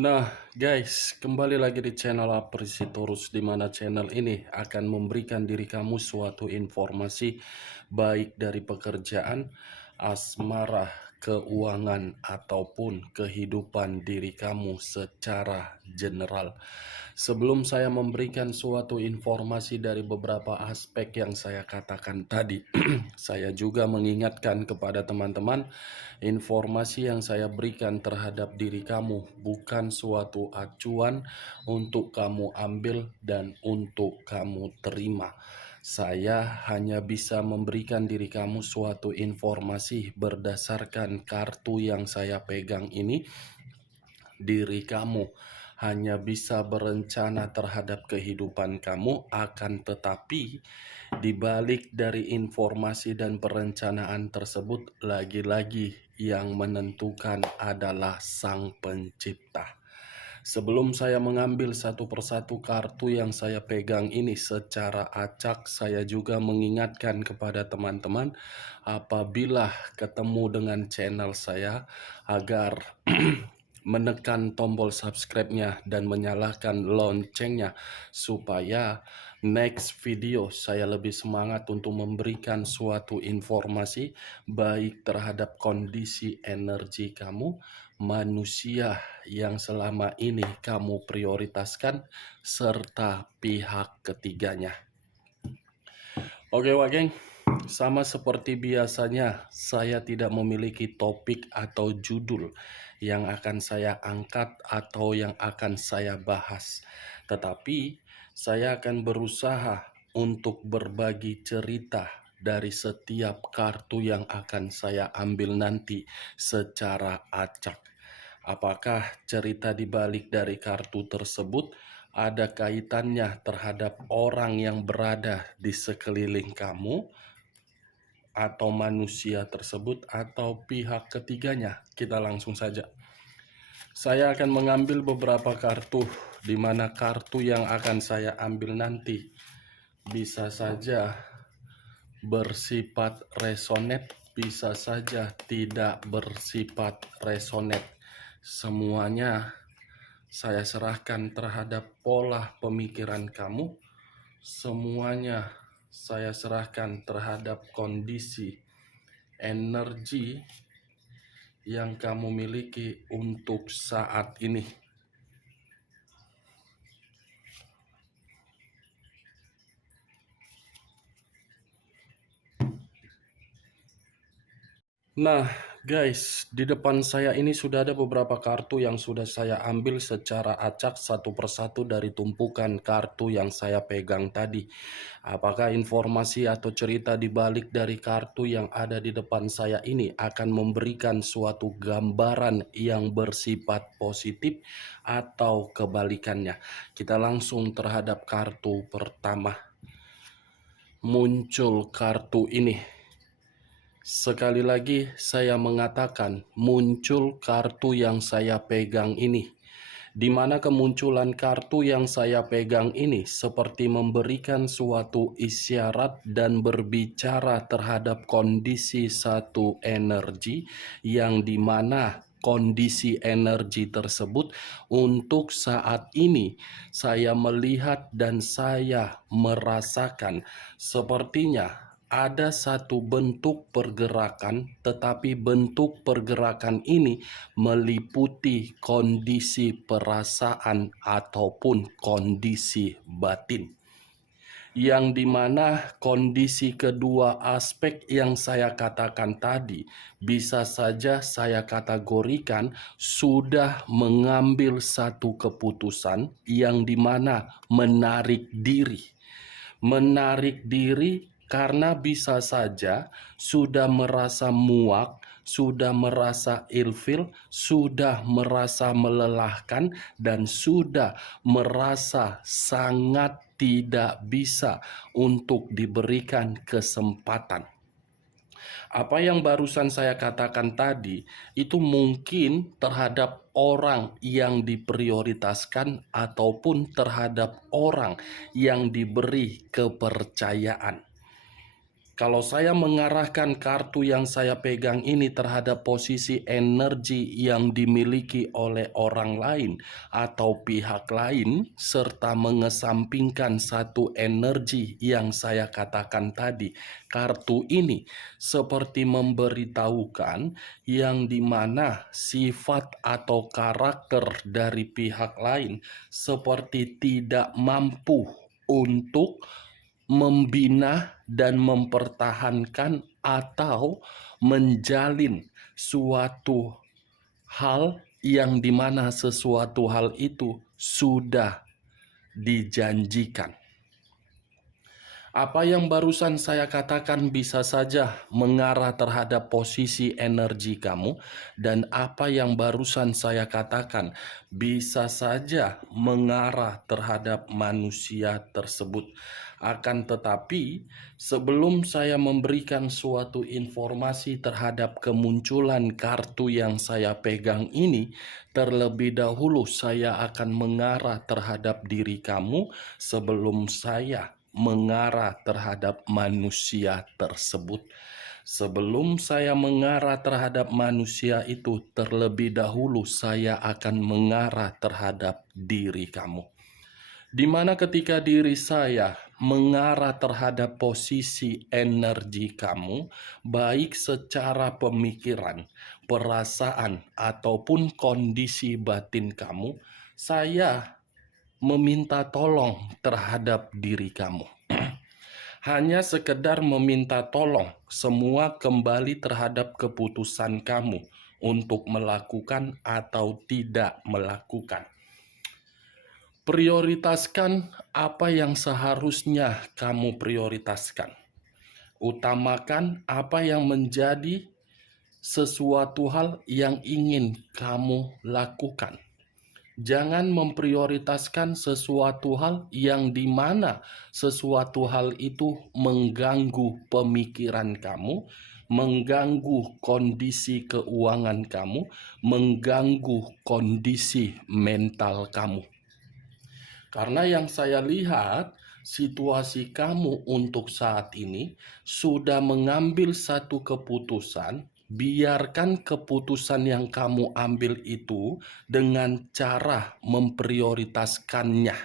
Nah, guys, kembali lagi di channel Apresitorus, di mana channel ini akan memberikan diri kamu suatu informasi baik dari pekerjaan, asmara, keuangan, ataupun kehidupan diri kamu secara general. Sebelum saya memberikan suatu informasi dari beberapa aspek yang saya katakan tadi, saya juga mengingatkan kepada teman-teman, informasi yang saya berikan terhadap diri kamu bukan suatu acuan untuk kamu ambil dan untuk kamu terima. Saya hanya bisa memberikan diri kamu suatu informasi berdasarkan kartu yang saya pegang ini. Diri kamu hanya bisa berencana terhadap kehidupan kamu, akan tetapi di balik dari informasi dan perencanaan tersebut, lagi-lagi yang menentukan adalah Sang Pencipta. Sebelum saya mengambil satu persatu kartu yang saya pegang ini secara acak, saya juga mengingatkan kepada teman-teman apabila ketemu dengan channel saya agar menekan tombol subscribe-nya dan menyalakan loncengnya supaya next video saya lebih semangat untuk memberikan suatu informasi baik terhadap kondisi energi kamu, manusia yang selama ini kamu prioritaskan, serta pihak ketiganya. Oke, Wageng, sama seperti biasanya, saya tidak memiliki topik atau judul yang akan saya angkat atau yang akan saya bahas. Tetapi, saya akan berusaha untuk berbagi cerita dari setiap kartu yang akan saya ambil nanti secara acak. Apakah cerita di balik dari kartu tersebut ada kaitannya terhadap orang yang berada di sekeliling kamu, atau manusia tersebut, atau pihak ketiganya? Kita langsung saja. Saya akan mengambil beberapa kartu, di mana kartu yang akan saya ambil nanti bisa saja bersifat resonate, bisa saja tidak bersifat resonate. Semuanya saya serahkan terhadap pola pemikiran kamu. Semuanya saya serahkan terhadap kondisi energi yang kamu miliki untuk saat ini. Nah, guys, di depan saya ini sudah ada beberapa kartu yang sudah saya ambil secara acak satu persatu dari tumpukan kartu yang saya pegang tadi. Apakah informasi atau cerita di balik dari kartu yang ada di depan saya ini akan memberikan suatu gambaran yang bersifat positif atau kebalikannya? Kita langsung terhadap kartu pertama. Muncul kartu ini. Sekali lagi saya mengatakan, muncul kartu yang saya pegang ini, di mana kemunculan kartu yang saya pegang ini seperti memberikan suatu isyarat dan berbicara terhadap kondisi satu energi, yang dimana kondisi energi tersebut untuk saat ini saya melihat dan saya merasakan sepertinya ada satu bentuk pergerakan, tetapi bentuk pergerakan ini meliputi kondisi perasaan ataupun kondisi batin, yang dimana kondisi kedua aspek yang saya katakan tadi bisa saja saya kategorikan sudah mengambil satu keputusan yang dimana menarik diri. Menarik diri karena bisa saja sudah merasa muak, sudah merasa ilfil, sudah merasa melelahkan, dan sudah merasa sangat tidak bisa untuk diberikan kesempatan. Apa yang barusan saya katakan tadi itu mungkin terhadap orang yang diprioritaskan ataupun terhadap orang yang diberi kepercayaan. Kalau saya mengarahkan kartu yang saya pegang ini terhadap posisi energi yang dimiliki oleh orang lain atau pihak lain, serta mengesampingkan satu energi yang saya katakan tadi, kartu ini seperti memberitahukan yang dimana sifat atau karakter dari pihak lain seperti tidak mampu untuk membina dan mempertahankan atau menjalin suatu hal yang dimana sesuatu hal itu sudah dijanjikan. Apa yang barusan saya katakan bisa saja mengarah terhadap posisi energi kamu, dan apa yang barusan saya katakan bisa saja mengarah terhadap manusia tersebut. Akan tetapi, sebelum saya memberikan suatu informasi terhadap kemunculan kartu yang saya pegang ini, terlebih dahulu saya akan mengarah terhadap diri kamu sebelum saya mengarah terhadap manusia tersebut. Sebelum saya mengarah terhadap manusia itu, terlebih dahulu saya akan mengarah terhadap diri kamu. Di mana ketika diri saya mengarah terhadap posisi energi kamu, baik secara pemikiran, perasaan, ataupun kondisi batin kamu, saya meminta tolong terhadap diri kamu. Hanya sekedar meminta tolong, semua kembali terhadap keputusan kamu untuk melakukan atau tidak melakukan. Prioritaskan apa yang seharusnya kamu prioritaskan. Utamakan apa yang menjadi sesuatu hal yang ingin kamu lakukan. Jangan memprioritaskan sesuatu hal yang dimana sesuatu hal itu mengganggu pemikiran kamu, mengganggu kondisi keuangan kamu, mengganggu kondisi mental kamu. Karena yang saya lihat, situasi kamu untuk saat ini sudah mengambil satu keputusan. Biarkan keputusan yang kamu ambil itu dengan cara memprioritaskannya.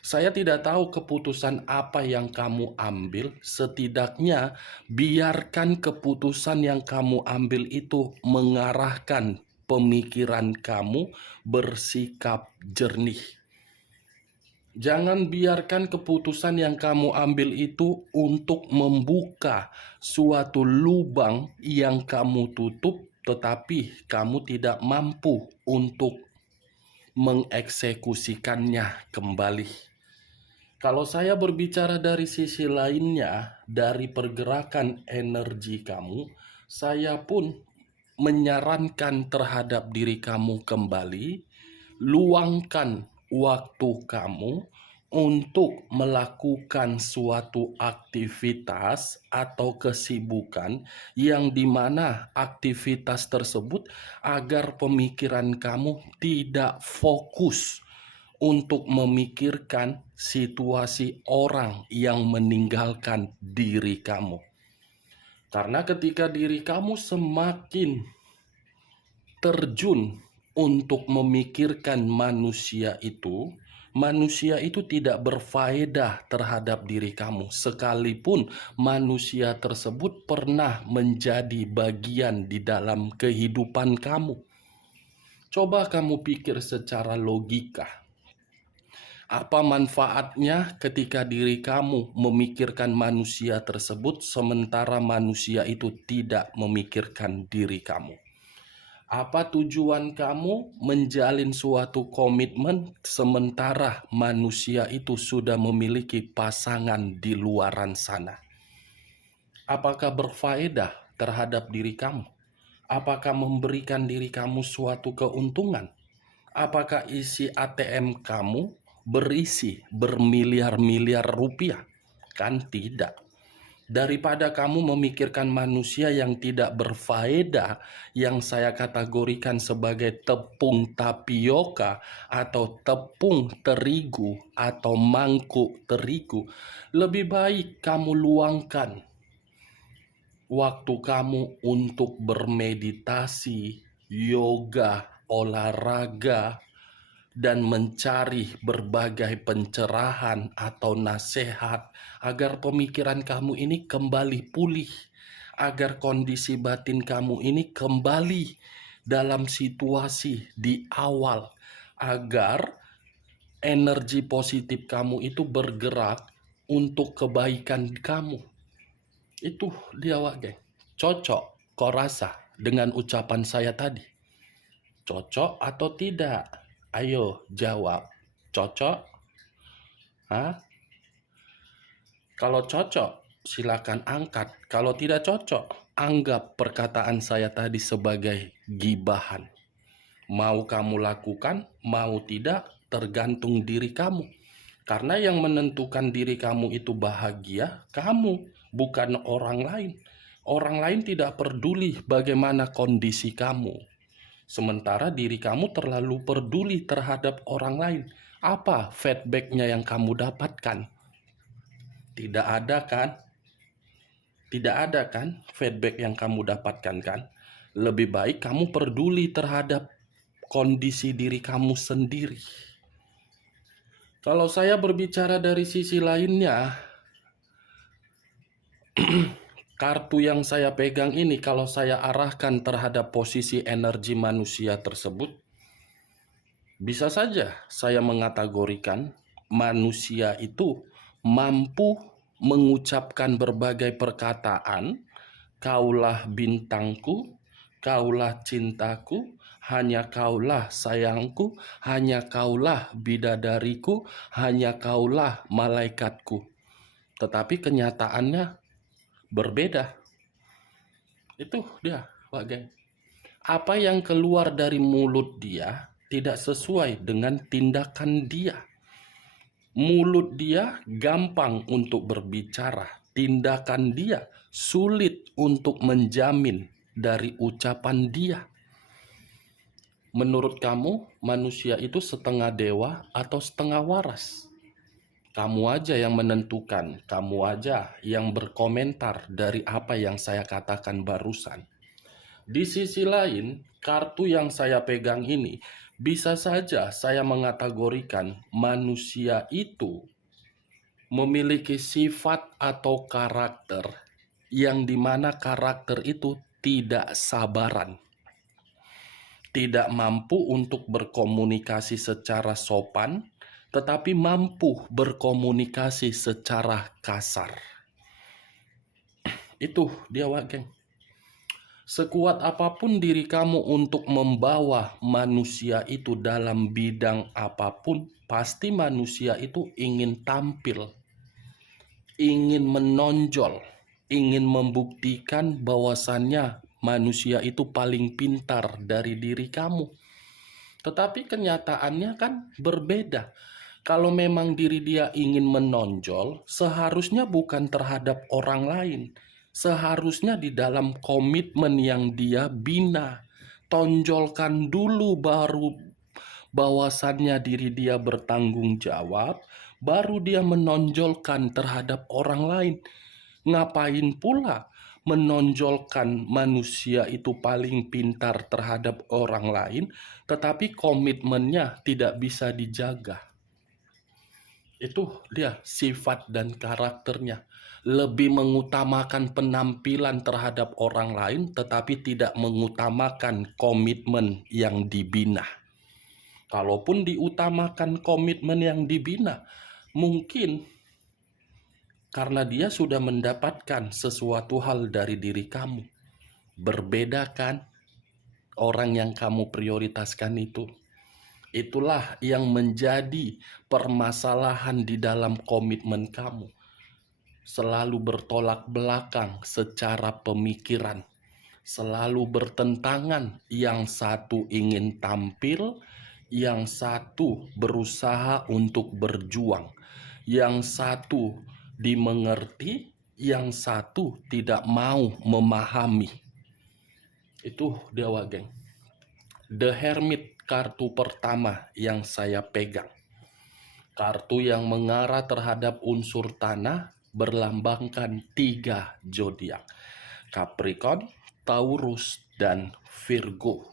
Saya tidak tahu keputusan apa yang kamu ambil, setidaknya biarkan keputusan yang kamu ambil itu mengarahkan pemikiran kamu bersikap jernih. Jangan biarkan keputusan yang kamu ambil itu untuk membuka suatu lubang yang kamu tutup, tetapi kamu tidak mampu untuk mengeksekusikannya kembali. Kalau saya berbicara dari sisi lainnya, dari pergerakan energi kamu, saya pun menyarankan terhadap diri kamu kembali, luangkan waktu kamu untuk melakukan suatu aktivitas atau kesibukan yang dimana aktivitas tersebut agar pemikiran kamu tidak fokus untuk memikirkan situasi orang yang meninggalkan diri kamu. Karena ketika diri kamu semakin terjun untuk memikirkan manusia itu tidak berfaedah terhadap diri kamu, sekalipun manusia tersebut pernah menjadi bagian di dalam kehidupan kamu. Coba kamu pikir secara logika. Apa manfaatnya ketika diri kamu memikirkan manusia tersebut, sementara manusia itu tidak memikirkan diri kamu? Apa tujuan kamu menjalin suatu komitmen sementara manusia itu sudah memiliki pasangan di luaran sana? Apakah berfaedah terhadap diri kamu? Apakah memberikan diri kamu suatu keuntungan? Apakah isi ATM kamu berisi bermiliar-miliar rupiah? Kan tidak. Daripada kamu memikirkan manusia yang tidak berfaedah, yang saya kategorikan sebagai tepung tapioka atau tepung terigu atau mangkuk terigu, lebih baik kamu luangkan waktu kamu untuk bermeditasi, yoga, olahraga, dan mencari berbagai pencerahan atau nasihat agar pemikiran kamu ini kembali pulih, agar kondisi batin kamu ini kembali dalam situasi di awal, agar energi positif kamu itu bergerak untuk kebaikan kamu. Itu dia Wak geng. Cocok kau rasa dengan ucapan saya tadi? Cocok atau tidak? Ayo jawab. Cocok? Hah? Kalau cocok, silakan angkat. Kalau tidak cocok, anggap perkataan saya tadi sebagai gibahan. Mau kamu lakukan, mau tidak, tergantung diri kamu. Karena yang menentukan diri kamu itu bahagia, kamu, bukan orang lain. Orang lain tidak peduli bagaimana kondisi kamu. Sementara diri kamu terlalu peduli terhadap orang lain. Apa feedbacknya yang kamu dapatkan? Tidak ada kan? Tidak ada kan feedback yang kamu dapatkan kan? Lebih baik kamu peduli terhadap kondisi diri kamu sendiri. Kalau saya berbicara dari sisi lainnya, kartu yang saya pegang ini kalau saya arahkan terhadap posisi energi manusia tersebut, bisa saja saya mengategorikan manusia itu mampu mengucapkan berbagai perkataan, kaulah bintangku, kaulah cintaku, hanya kaulah sayangku, hanya kaulah bidadariku, hanya kaulah malaikatku. Tetapi kenyataannya berbeda. Itu dia, Pak Geng. Apa yang keluar dari mulut dia tidak sesuai dengan tindakan dia. Mulut dia gampang untuk berbicara, tindakan dia sulit untuk menjamin dari ucapan dia. Menurut kamu, manusia itu setengah dewa atau setengah waras? Kamu aja yang menentukan, kamu aja yang berkomentar dari apa yang saya katakan barusan. Di sisi lain, kartu yang saya pegang ini bisa saja saya mengategorikan manusia itu memiliki sifat atau karakter yang dimana karakter itu tidak sabaran, tidak mampu untuk berkomunikasi secara sopan, tetapi mampu berkomunikasi secara kasar. Itu dia Wak geng. Sekuat apapun diri kamu untuk membawa manusia itu dalam bidang apapun, pasti manusia itu ingin tampil, ingin menonjol, ingin membuktikan bahwasannya manusia itu paling pintar dari diri kamu. Tetapi kenyataannya kan berbeda. Kalau memang diri dia ingin menonjol, seharusnya bukan terhadap orang lain. Seharusnya di dalam komitmen yang dia bina. Tonjolkan dulu baru bahwasannya diri dia bertanggung jawab, baru dia menonjolkan terhadap orang lain. Ngapain pula menonjolkan manusia itu paling pintar terhadap orang lain, tetapi komitmennya tidak bisa dijaga. Itu dia sifat dan karakternya. Lebih mengutamakan penampilan terhadap orang lain, tetapi tidak mengutamakan komitmen yang dibina. Kalaupun diutamakan komitmen yang dibina, mungkin karena dia sudah mendapatkan sesuatu hal dari diri kamu. Berbeda kan orang yang kamu prioritaskan itu. Itulah yang menjadi permasalahan di dalam komitmen kamu. Selalu bertolak belakang secara pemikiran. Selalu bertentangan, yang satu ingin tampil, yang satu berusaha untuk berjuang, yang satu dimengerti, yang satu tidak mau memahami. Itu dia Wak geng. The Hermit, kartu pertama yang saya pegang. Kartu yang mengarah terhadap unsur tanah, berlambangkan 3 zodiak. Capricorn, Taurus, dan Virgo.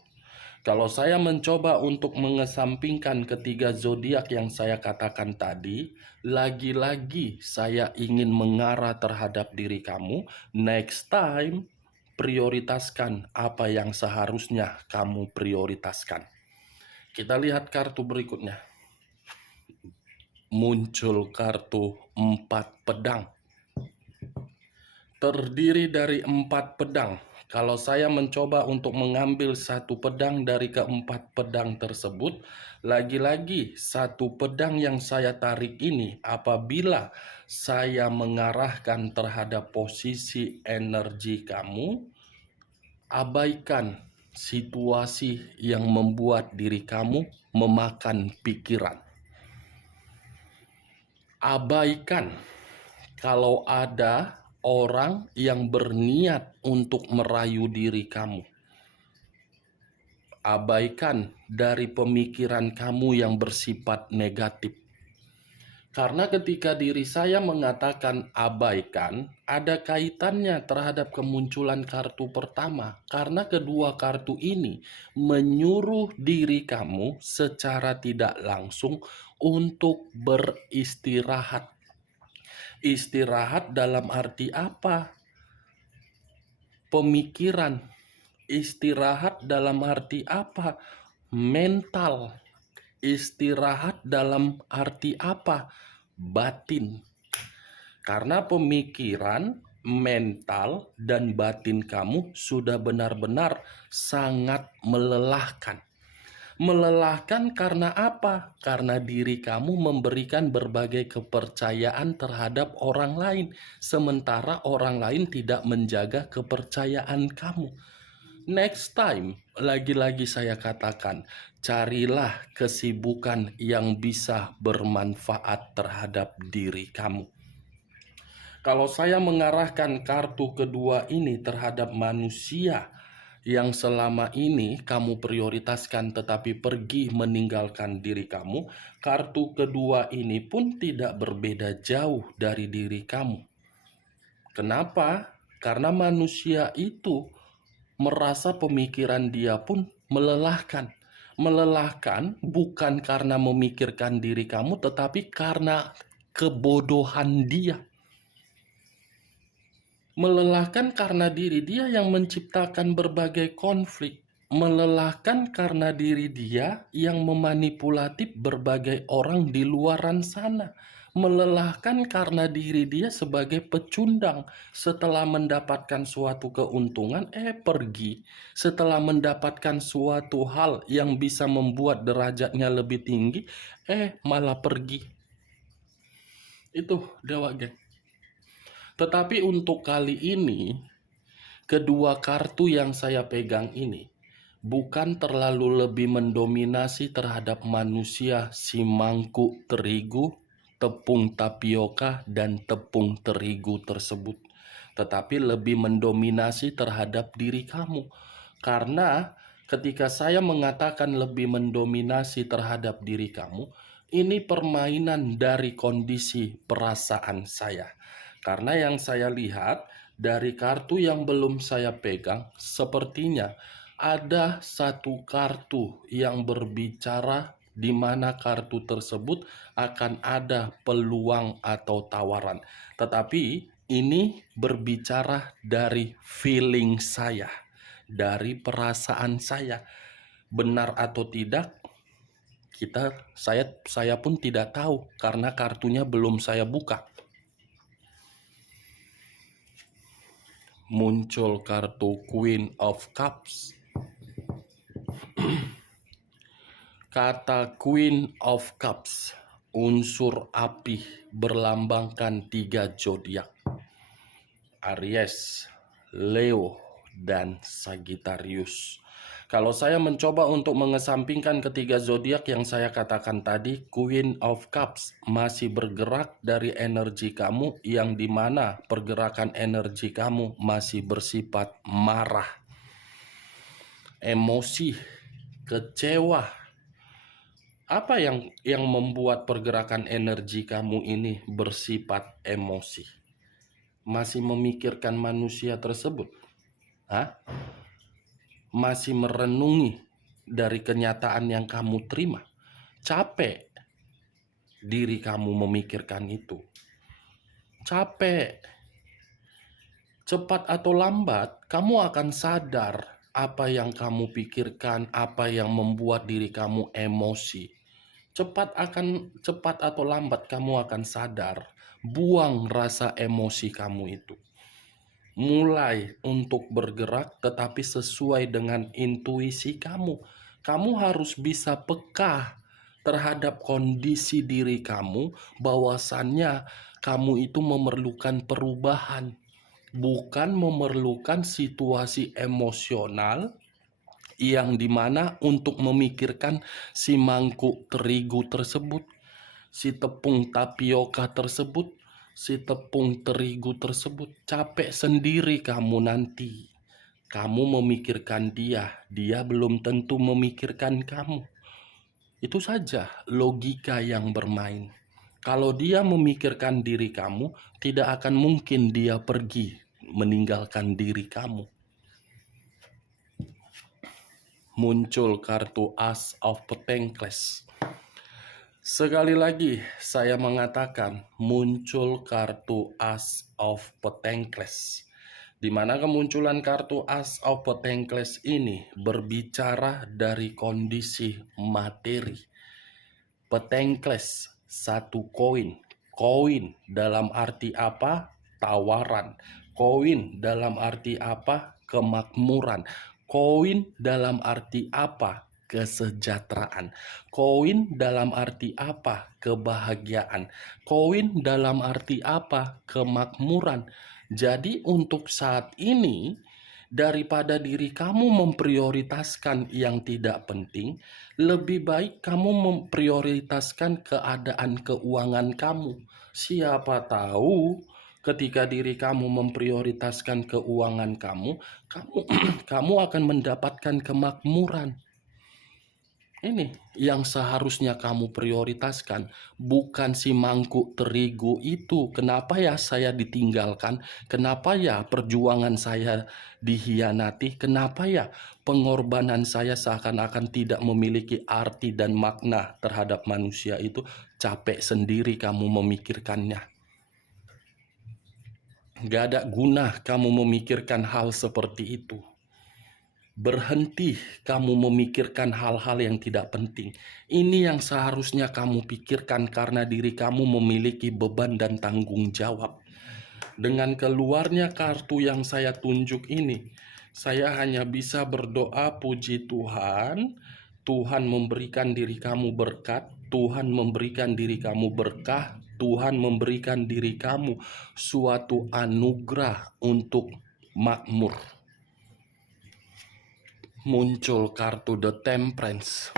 Kalau saya mencoba untuk mengesampingkan ketiga zodiak yang saya katakan tadi, lagi-lagi saya ingin mengarah terhadap diri kamu. Next time, prioritaskan apa yang seharusnya kamu prioritaskan. Kita lihat kartu berikutnya. Muncul kartu 4 pedang. Terdiri dari 4 pedang. Kalau saya mencoba untuk mengambil satu pedang dari keempat pedang tersebut, lagi-lagi satu pedang yang saya tarik ini apabila saya mengarahkan terhadap posisi energi kamu, abaikan situasi yang membuat diri kamu memakan pikiran. Abaikan kalau ada orang yang berniat untuk merayu diri kamu. Abaikan dari pemikiran kamu yang bersifat negatif. Karena ketika diri saya mengatakan abaikan, ada kaitannya terhadap kemunculan kartu pertama. Karena kedua kartu ini menyuruh diri kamu secara tidak langsung untuk beristirahat. Istirahat dalam arti apa? Pemikiran. Istirahat dalam arti apa? Mental. Istirahat dalam arti apa? Batin. Karena pemikiran, mental, dan batin kamu sudah benar-benar sangat melelahkan. Melelahkan karena apa? Karena diri kamu memberikan berbagai kepercayaan terhadap orang lain, sementara orang lain tidak menjaga kepercayaan kamu. Next time, lagi-lagi saya katakan, carilah kesibukan yang bisa bermanfaat terhadap diri kamu. Kalau saya mengarahkan kartu kedua ini terhadap manusia yang selama ini kamu prioritaskan tetapi pergi meninggalkan diri kamu, kartu kedua ini pun tidak berbeda jauh dari diri kamu. Kenapa? Karena manusia itu merasa pemikiran dia pun melelahkan. Melelahkan bukan karena memikirkan diri kamu, tetapi karena kebodohan dia. Melelahkan karena diri dia yang menciptakan berbagai konflik. Melelahkan karena diri dia yang memanipulatif berbagai orang di luaran sana. Melelahkan karena diri dia sebagai pecundang. Setelah mendapatkan suatu keuntungan, pergi. Setelah mendapatkan suatu hal yang bisa membuat derajatnya lebih tinggi, malah pergi. Itu Dewa Geng. Tetapi untuk kali ini, kedua kartu yang saya pegang ini bukan terlalu lebih mendominasi terhadap manusia si mangkuk terigu, tepung tapioka, dan tepung terigu tersebut. Tetapi lebih mendominasi terhadap diri kamu. Karena ketika saya mengatakan lebih mendominasi terhadap diri kamu, ini permainan dari kondisi perasaan saya. Karena yang saya lihat dari kartu yang belum saya pegang, sepertinya ada satu kartu yang berbicara di mana kartu tersebut akan ada peluang atau tawaran. Tetapi ini berbicara dari feeling saya, dari perasaan saya. Benar atau tidak, saya pun tidak tahu karena kartunya belum saya buka. Muncul kartu Queen of Cups. Kata Queen of Cups, unsur api, berlambangkan 3 zodiak: Aries, Leo, dan Sagittarius. Kalau saya mencoba untuk mengesampingkan ketiga zodiak yang saya katakan tadi, Queen of Cups masih bergerak dari energi kamu, yang dimana pergerakan energi kamu masih bersifat marah, emosi, kecewa. Apa yang membuat pergerakan energi kamu ini bersifat emosi? Masih memikirkan manusia tersebut. Hah? Masih merenungi dari kenyataan yang kamu terima. Capek diri kamu memikirkan itu. Capek. Cepat atau lambat, kamu akan sadar apa yang kamu pikirkan, apa yang membuat diri kamu emosi. Cepat atau lambat kamu akan sadar. Buang rasa emosi kamu itu. Mulai untuk bergerak tetapi sesuai dengan intuisi kamu. Kamu harus bisa peka terhadap kondisi diri kamu, bahwasannya kamu itu memerlukan perubahan, bukan memerlukan situasi emosional yang dimana untuk memikirkan si mangkuk terigu tersebut, si tepung tapioka tersebut, si tepung terigu tersebut. Capek sendiri kamu nanti. Kamu memikirkan dia, dia belum tentu memikirkan kamu. Itu saja logika yang bermain. Kalau dia memikirkan diri kamu, tidak akan mungkin dia pergi meninggalkan diri kamu. Muncul kartu As of Pentacles. Sekali lagi saya mengatakan muncul kartu As of Pentacles, di mana kemunculan kartu As of Pentacles ini berbicara dari kondisi materi. Pentacles, satu koin. Koin dalam arti apa? Tawaran. Koin dalam arti apa? Kemakmuran. Koin dalam arti apa? Kesejahteraan. Koin dalam arti apa? Kebahagiaan. Koin dalam arti apa? Kemakmuran. Jadi untuk saat ini, daripada diri kamu memprioritaskan yang tidak penting, lebih baik kamu memprioritaskan keadaan keuangan kamu. Siapa tahu ketika diri kamu memprioritaskan keuangan kamu, kamu akan mendapatkan kemakmuran. Ini yang seharusnya kamu prioritaskan, bukan si mangkuk terigu itu. Kenapa ya saya ditinggalkan? Kenapa ya perjuangan saya dihianati? Kenapa ya pengorbanan saya seakan-akan tidak memiliki arti dan makna terhadap manusia itu? Capek sendiri kamu memikirkannya. Gak ada guna kamu memikirkan hal seperti itu. Berhenti kamu memikirkan hal-hal yang tidak penting. Ini yang seharusnya kamu pikirkan karena diri kamu memiliki beban dan tanggung jawab. Dengan keluarnya kartu yang saya tunjuk ini, saya hanya bisa berdoa, puji Tuhan. Tuhan memberikan diri kamu berkat, Tuhan memberikan diri kamu berkah, Tuhan memberikan diri kamu suatu anugerah untuk makmur. Muncul kartu The Temperance,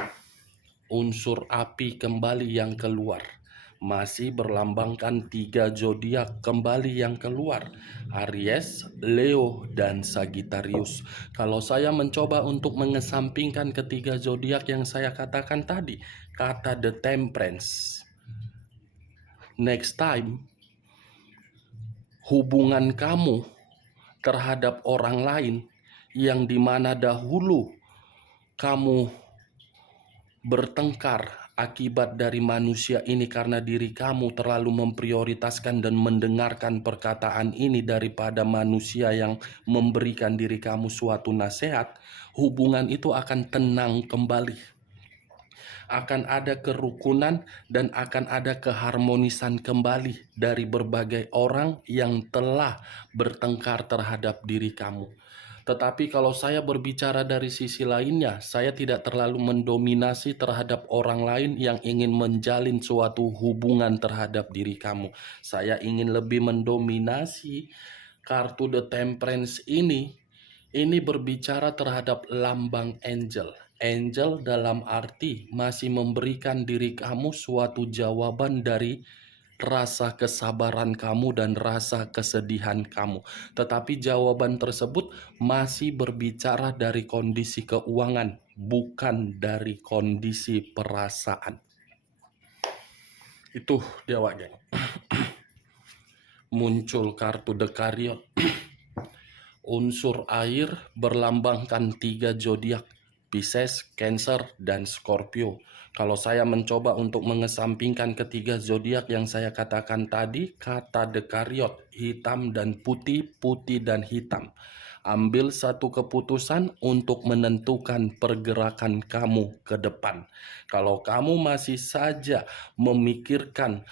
unsur api kembali yang keluar, masih berlambangkan 3 zodiak kembali yang keluar, Aries, Leo, dan Sagittarius. Kalau saya mencoba untuk mengesampingkan ketiga zodiak yang saya katakan tadi, kata The Temperance, next time hubungan kamu terhadap orang lain yang dimana dahulu kamu bertengkar akibat dari manusia ini karena diri kamu terlalu memprioritaskan dan mendengarkan perkataan ini daripada manusia yang memberikan diri kamu suatu nasihat, hubungan itu akan tenang kembali. Akan ada kerukunan dan akan ada keharmonisan kembali dari berbagai orang yang telah bertengkar terhadap diri kamu. Tetapi kalau saya berbicara dari sisi lainnya, saya tidak terlalu mendominasi terhadap orang lain yang ingin menjalin suatu hubungan terhadap diri kamu. Saya ingin lebih mendominasi kartu The Temperance ini. Ini berbicara terhadap lambang angel. Angel dalam arti masih memberikan diri kamu suatu jawaban dari rasa kesabaran kamu dan rasa kesedihan kamu. Tetapi jawaban tersebut masih berbicara dari kondisi keuangan, bukan dari kondisi perasaan. Itu dia, geng. Muncul kartu The Chariot. Unsur air berlambangkan 3 zodiak, Pisces, Cancer, dan Scorpio. Kalau saya mencoba untuk mengesampingkan ketiga zodiak yang saya katakan tadi, kata dekariot, hitam dan putih, putih dan hitam. Ambil satu keputusan untuk menentukan pergerakan kamu ke depan. Kalau kamu masih saja memikirkan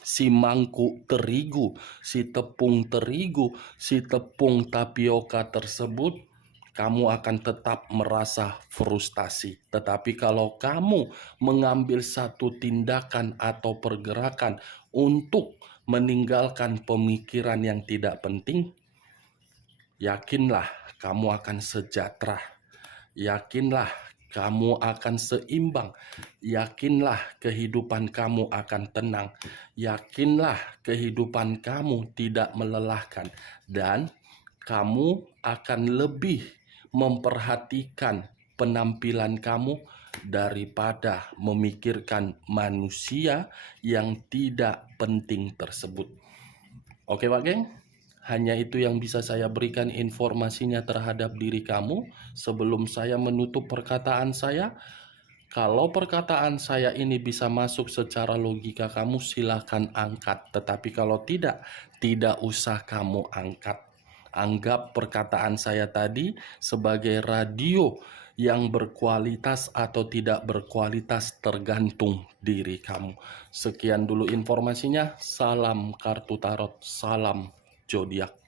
si mangkuk terigu, si tepung terigu, si tepung tapioka tersebut, kamu akan tetap merasa frustasi. Tetapi kalau kamu mengambil satu tindakan atau pergerakan untuk meninggalkan pemikiran yang tidak penting, yakinlah kamu akan sejahtera. Yakinlah kamu akan seimbang. Yakinlah kehidupan kamu akan tenang. Yakinlah kehidupan kamu tidak melelahkan. Dan kamu akan lebih memperhatikan penampilan kamu daripada memikirkan manusia yang tidak penting tersebut. Oke Pak Geng? Hanya itu yang bisa saya berikan informasinya terhadap diri kamu. Sebelum saya menutup perkataan saya, kalau perkataan saya ini bisa masuk secara logika kamu, silakan angkat. Tetapi kalau tidak, tidak usah kamu angkat. Anggap perkataan saya tadi sebagai radio yang berkualitas atau tidak berkualitas tergantung diri kamu. Sekian dulu informasinya. Salam kartu tarot, salam zodiak.